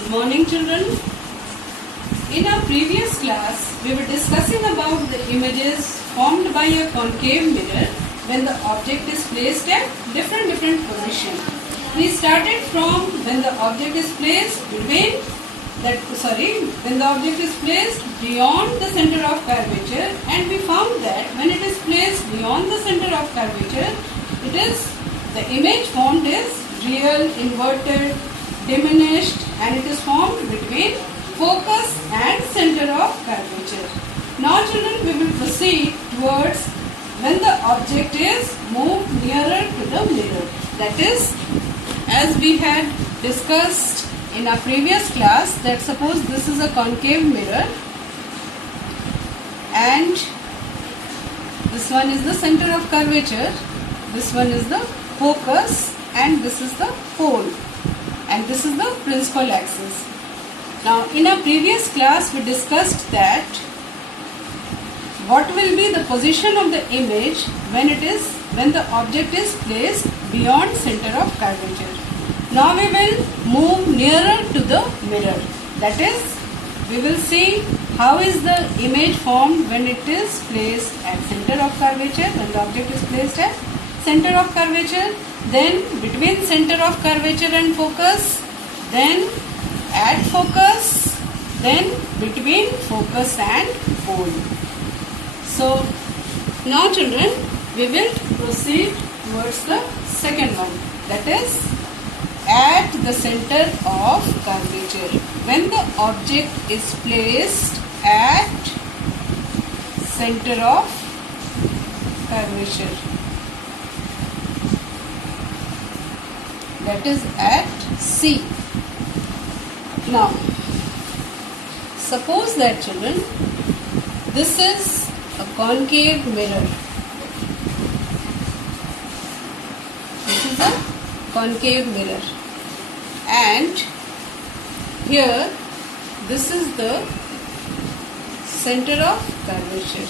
Good morning, children. In our previous class, we were discussing about the images formed by a concave mirror when the object is placed at different position. We started from when the object is placed when the object is placed beyond the center of curvature, and we found that when it is placed beyond the center of curvature, the image formed is real, inverted, diminished, and it is formed between focus and center of curvature. Now children, we will proceed towards when the object is moved nearer to the mirror. That is, as we had discussed in our previous class, that suppose this is a concave mirror and this one is the center of curvature, this one is the focus, and this is the pole, and this is the principal axis. Now in our previous class we discussed that what will be the position of the image when the object is placed beyond center of curvature. Now we will move nearer to the mirror. That is, we will see how is the image formed when it is placed at center of curvature, when the object is placed at center of curvature, then between center of curvature and focus, then at focus, then between focus and pole. So now children, we will proceed towards the second one, that is at the center of curvature. When the object is placed at center of curvature, that is at C. Now, suppose that children, this is a concave mirror. This is a concave mirror, and here this is the center of curvature.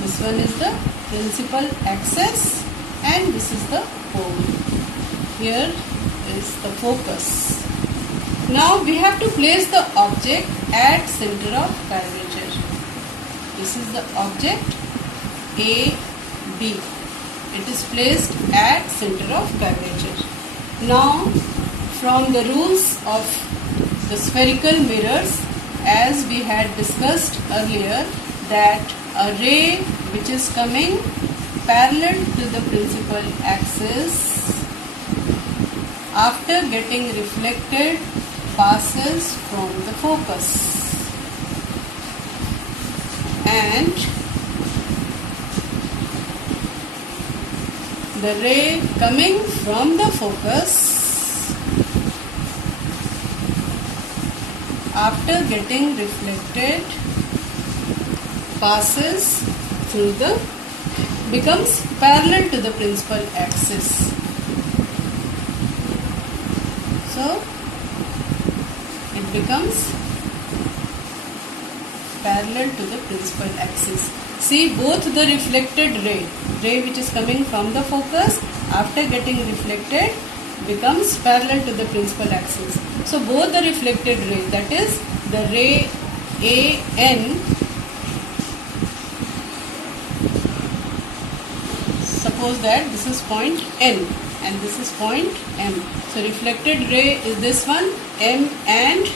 This one is the principal axis and this is the pole. Here is the focus. Now we have to place the object at center of curvature. This is the object A, B. It is placed at center of curvature. Now from the rules of the spherical mirrors, as we had discussed earlier, that a ray which is coming parallel to the principal axis after getting reflected passes from the focus, and the ray coming from the focus after getting reflected becomes parallel to the principal axis. So it becomes parallel to the principal axis. See, both the reflected ray which is coming from the focus after getting reflected becomes parallel to the principal axis. So both the reflected ray, that is the ray AN, suppose that this is point N and this is point M. So reflected ray is this one, M and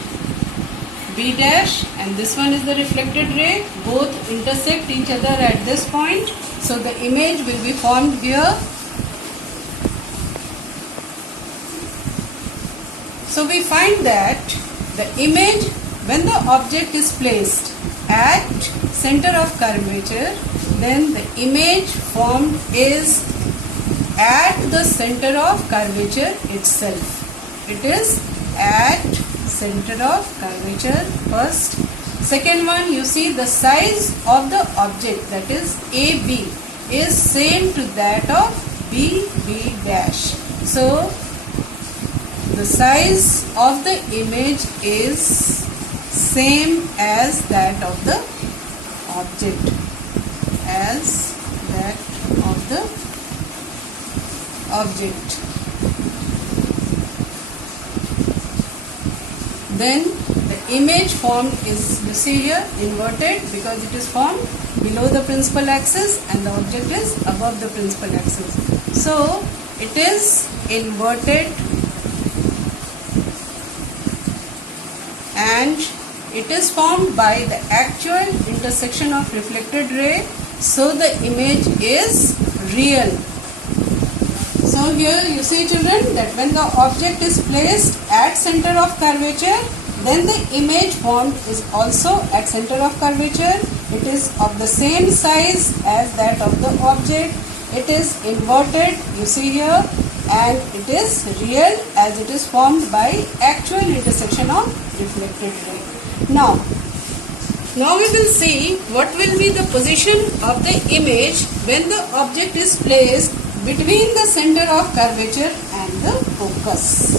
B dash, and this one is the reflected ray. Both intersect each other at this point. So the image will be formed here. So we find that the image when the object is placed at center of curvature, then the image formed is at the center of curvature itself. It is at center of curvature first. Second one, you see the size of the object, that is AB, is same to that of BB dash. So the size of the image is same as that of the object, then the image formed is, you see here, inverted because it is formed below the principal axis and the object is above the principal axis. So it is inverted and it is formed by the actual intersection of reflected ray, so the image is real. So here you see, children, that when the object is placed at center of curvature, then the image formed is also at center of curvature. It is of the same size as that of the object. It is inverted, you see here, and it is real as it is formed by actual intersection of reflected ray. Now we will see what will be the position of the image when the object is placed between the center of curvature and the focus.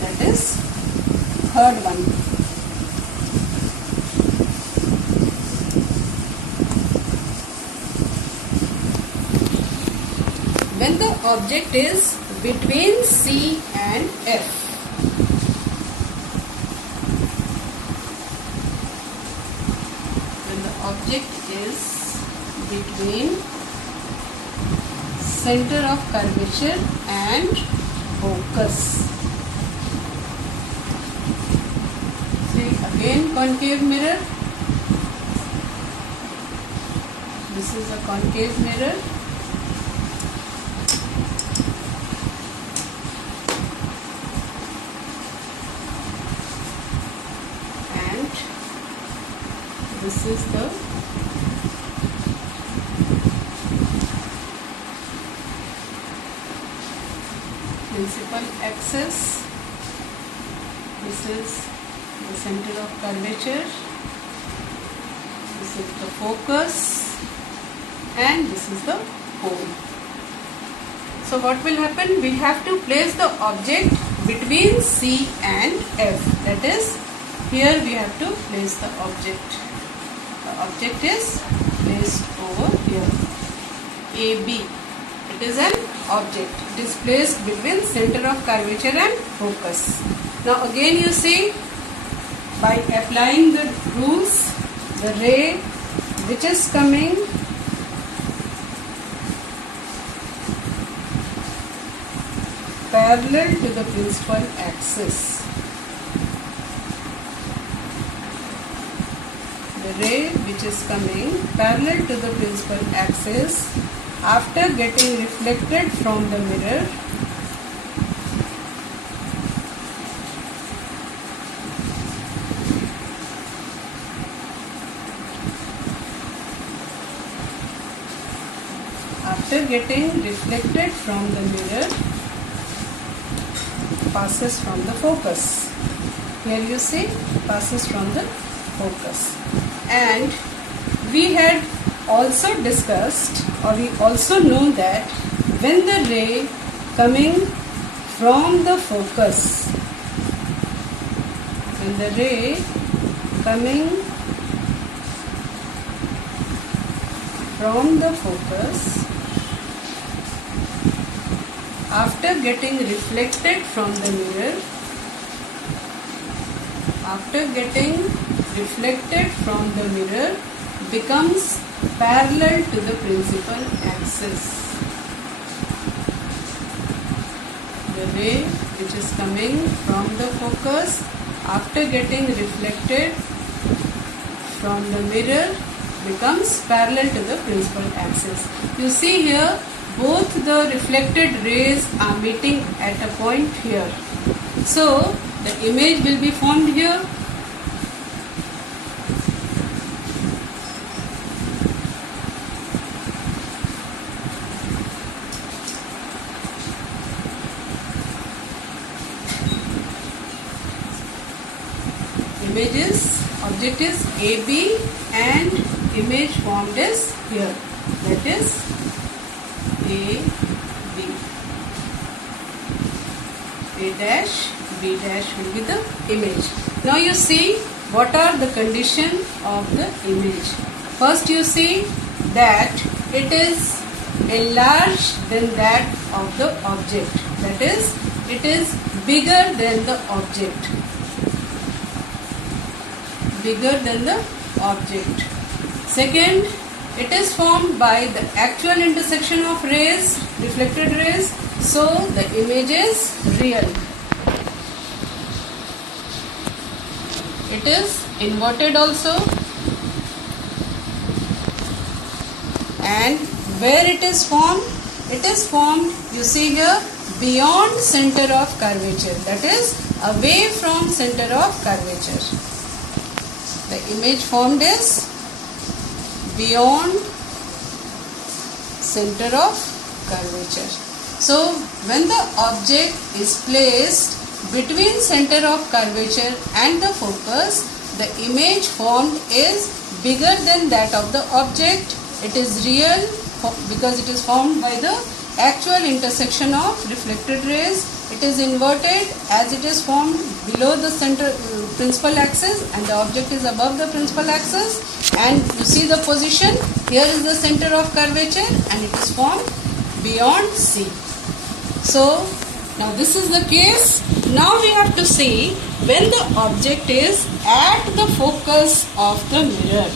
That is third one. When the object is between C and F. When the object is between center of curvature and focus. See, again concave mirror. This is a concave mirror. And this is the principal axis. This is the center of curvature. This is the focus, and this is the pole. So what will happen? We have to place the object between C and F. That is, here we have to place the object. The object is placed over here. AB. It is an object. It is placed between center of curvature and focus. Now again you see, by applying the rules, the ray which is coming parallel to the principal axis. The ray which is coming parallel to the principal axis, after getting reflected from the mirror, passes from the focus. Here you see, passes from the focus. And we had also discussed, or we also know that when the ray coming from the focus, when the ray coming from the focus, after getting reflected from the mirror, becomes parallel to the principal axis. The ray which is coming from the focus, after getting reflected from the mirror, becomes parallel to the principal axis. You see here, both the reflected rays are meeting at a point here. So the image will be formed here. Object is AB and image formed is here. That is AB. A dash, B dash will be the image. Now you see what are the condition of the image. First you see that it is enlarged than that of the object. That is, it is bigger than the object. bigger than the object. Second, it is formed by the actual intersection of rays, reflected rays, so the image is real. It is inverted also, and where it is formed, you see here, beyond center of curvature, that is away from center of curvature. The image formed is beyond center of curvature. So when the object is placed between center of curvature and the focus, the image formed is bigger than that of the object. It is real because it is formed by the actual intersection of reflected rays. It is inverted as it is formed below the center principal axis and the object is above the principal axis. And you see the position, here is the center of curvature and it is formed beyond C. So now this is the case. Now we have to see when the object is at the focus of the mirror.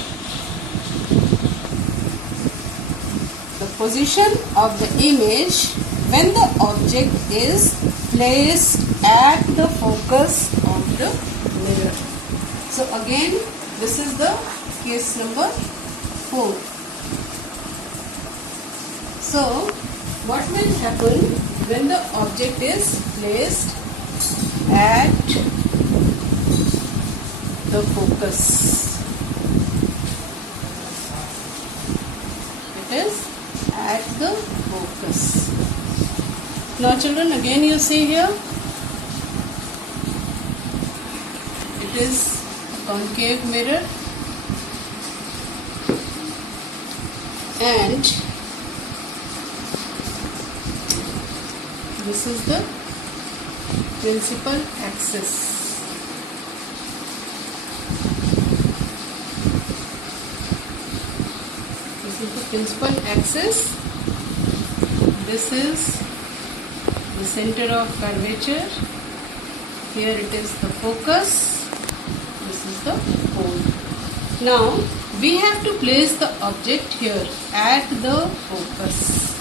The position of the image when the object is placed at the focus of the mirror. So again, this is the case number 4. So what will happen when the object is placed at the focus? It is at the focus. Now children, again you see here, it is a concave mirror and this is the principal axis. This is the principal axis. This is the center of curvature. Here it is the focus. This is the pole. Now we have to place the object here at the focus.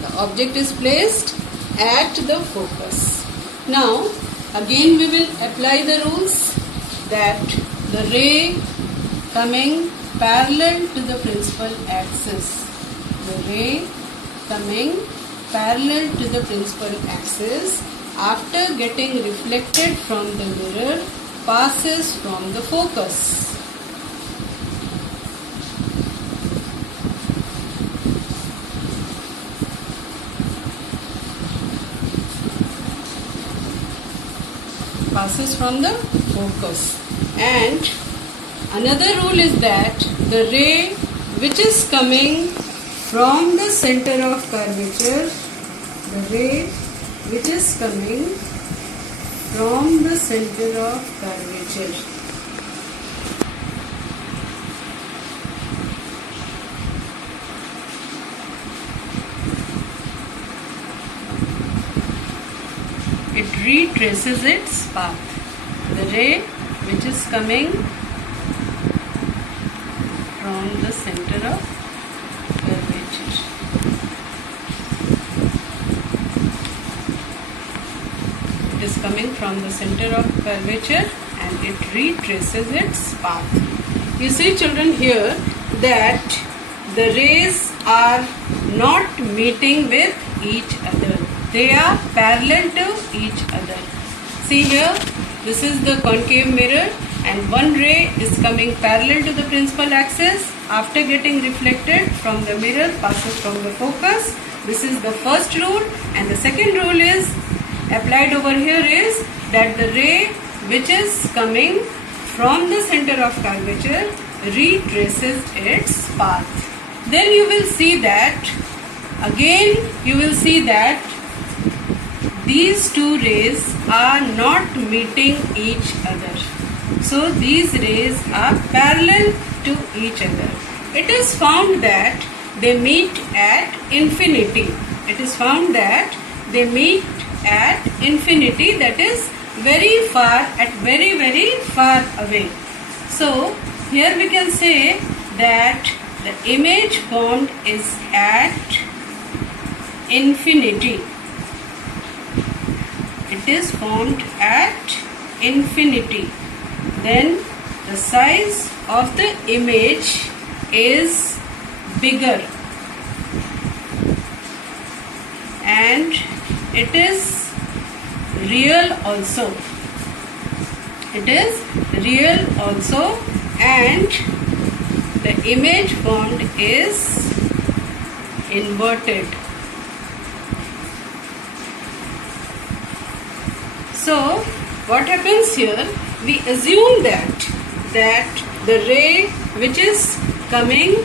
The object is placed at the focus. Now again we will apply the rules that the ray coming parallel to the principal axis, the ray coming parallel to the principal axis after getting reflected from the mirror passes from the focus. Passes from the focus. And another rule is that the ray which is coming from the center of curvature, the ray which is coming from the center of curvature, it retraces its path. The ray which is coming from the center of curvature, it is coming from the center of curvature and it retraces its path. You see children here that the rays are not meeting with each other. They are parallel to each other. See here, this is the concave mirror and one ray is coming parallel to the principal axis. After getting reflected from the mirror, passes from the focus. This is the first rule, and the second rule is applied over here is that the ray which is coming from the center of curvature retraces its path. Then you will see that these two rays are not meeting each other. So these rays are parallel to each other. It is found that they meet at infinity. It is found that they meet at infinity, that is very far, at very far away. So here we can say that the image formed is at infinity. It is formed at infinity. Then the size of the image is bigger, and it is real also. It is real also, and the image formed is inverted. So what happens here? We assume that the ray which is coming,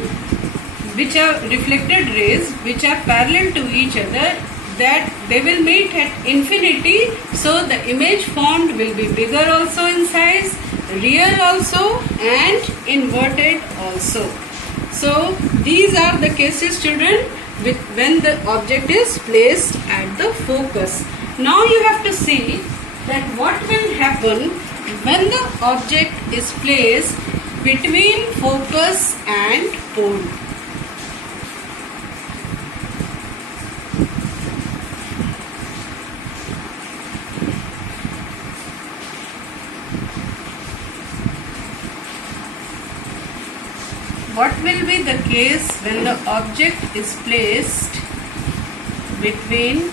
which are reflected rays which are parallel to each other, that they will meet at infinity, so the image formed will be bigger also in size, real also, and inverted also. So these are the cases, children, when the object is placed at the focus. Now you have to see that what will happen when the object is placed between focus and pole. What will be the case when the object is placed between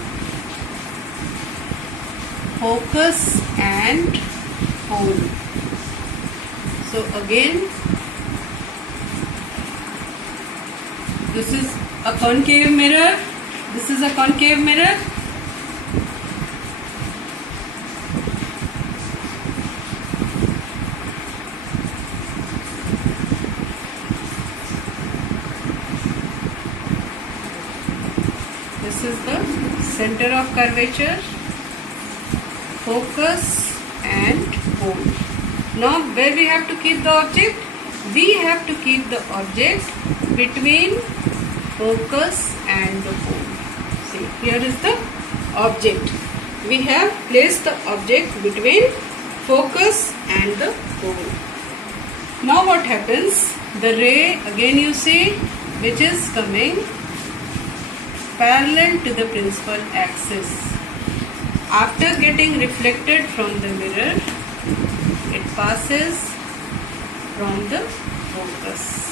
focus and pole? So again, this is a concave mirror, this is a concave mirror. This is the center of curvature, focus and pole. Now where we have to keep the object? We have to keep the object between focus and the pole. See, here is the object. We have placed the object between focus and the pole. Now what happens? The ray, again you see, which is coming parallel to the principal axis. After getting reflected from the mirror, it passes from the focus.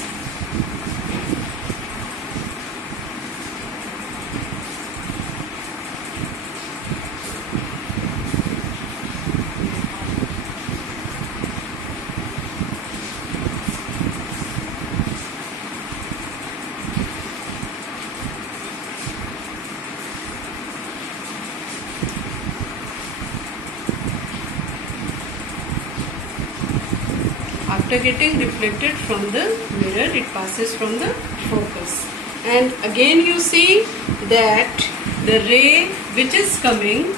After getting reflected from the mirror, it passes from the focus. And again you see that the ray which is coming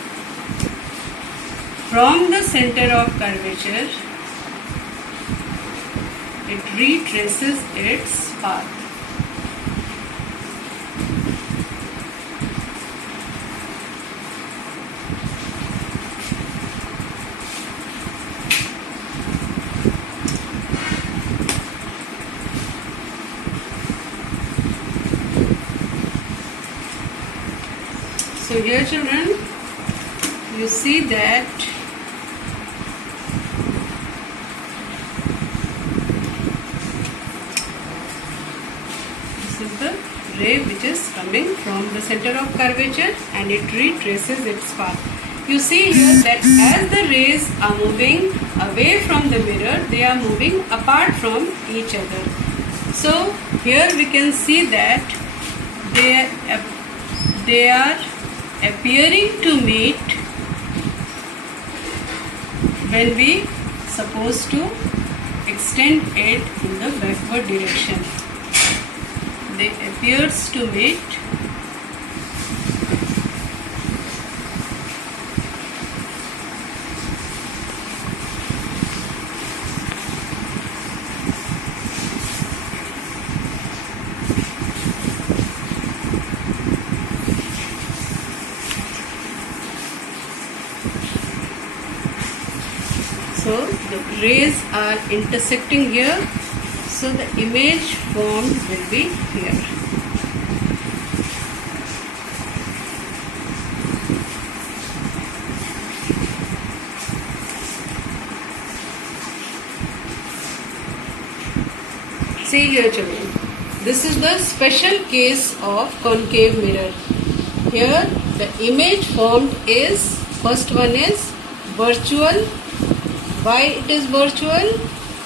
from the center of curvature, it retraces its path. So here, children, you see that this is the ray which is coming from the center of curvature and it retraces its path. You see here that as the rays are moving away from the mirror, they are moving apart from each other. So here we can see that they are appearing to meet when we supposed to extend it in the backward direction. They appears to meet So the rays are intersecting here, so the image formed will be here. See here children, this is the special case of concave mirror. Here the image formed is, first one is virtual. Why it is virtual?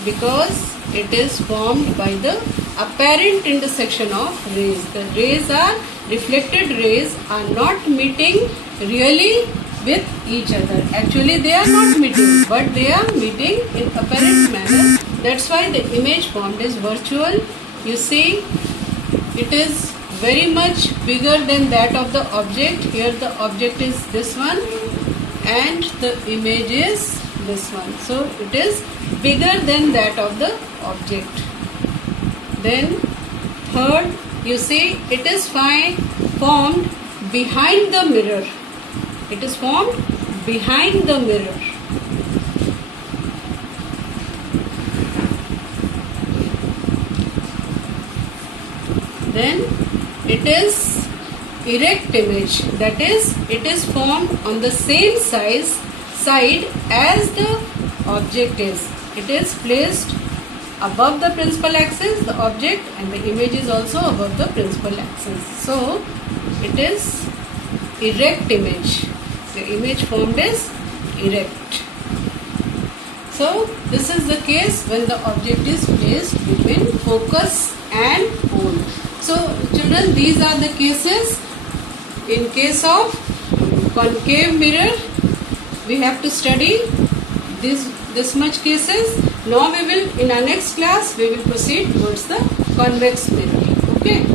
Because it is formed by the apparent intersection of rays. The rays are, reflected rays are not meeting really with each other. Actually they are not meeting, but they are meeting in apparent manner. That's why the image formed is virtual. You see, it is very much bigger than that of the object. Here the object is this one and the image is this one. So it is bigger than that of the object. Then third, you see, it is formed behind the mirror. It is formed behind the mirror. Then it is erect image, that is, it is formed on the same side as the object is. It is placed above the principal axis, the object, and the image is also above the principal axis. So it is erect image. The image formed is erect. So this is the case when the object is placed between focus and pole. So children, these are the cases. In case of concave mirror, we have to study this much cases. Now we will, in our next class, we will proceed towards the convex mirror. Okay.